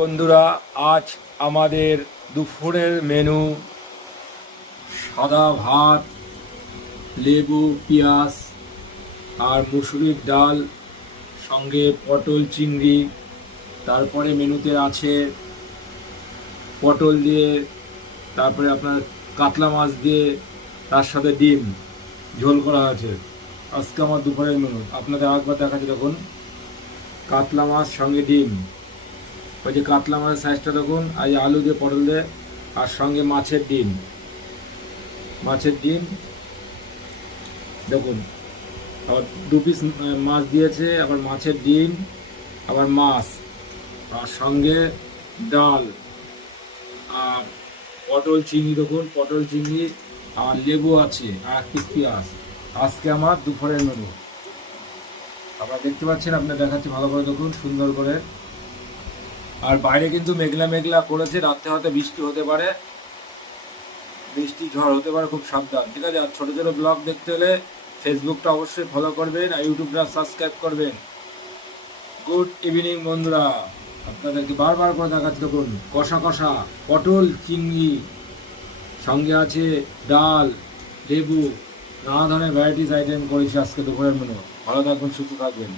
বন্ধুরা, আজ আমাদের দুপুরের মেনু সাদা ভাত, লেবু, পেঁয়াজ আর মুসুরির ডাল, সঙ্গে পটল চিংড়ি। তারপরে মেনুতে আছে পটল দিয়ে, তারপরে আপনার কাতলা মাছ দিয়ে, তার সাথে ডিম ঝোল করা আছে। আজকে আমার দুপুরের মেনু আপনাদের একবার দেখাচ্ছি। দেখুন, কাতলা মাছ সঙ্গে ডিম। ওই যে কাতলা মাছের সাইজটা দেখুন, আর এই আলু দিয়ে পটল দিয়ে, আর সঙ্গে মাছের ডিম। মাছের ডিম দেখুন, আবার 2 পিস মাছ দিয়েছে, আবার মাছের ডিম, আবার মাছ, আর সঙ্গে ডাল, আর পটল চিংড়ি দেখুন, পটল চিংড়ি, আর লেবু আছে, আর 1 পিস পেঁয়াজ। আজকে আমার দুপুরের মেনু আপনারা দেখতে পাচ্ছেন। আপনার দেখাচ্ছি ভালো করে দেখুন, সুন্দর করে। আর বাইরে কিন্তু মেঘলা মেঘলা করেছে, রাত্রে হয়তো বৃষ্টি হতে পারে, বৃষ্টি ঝড় হতে পারে, খুব সাবধান, ঠিক আছে। আর ছোটো ছোটো ব্লগ দেখতে হলে ফেসবুকটা অবশ্যই ফলো করবেন, আর ইউটিউবটা সাবস্ক্রাইব করবেন। গুড ইভিনিং বন্ধুরা, আপনাদেরকে বারবার করে দেখাচ্ছি দেখুন, কষা কষা পটল চিংড়ি, সঙ্গে আছে ডাল, লেবু, নানা ধরনের ভ্যারাইটিস আইটেম করেছি আজকে দুপুরের মেনু। ভালো থাকবেন, সুস্থ থাকবেন।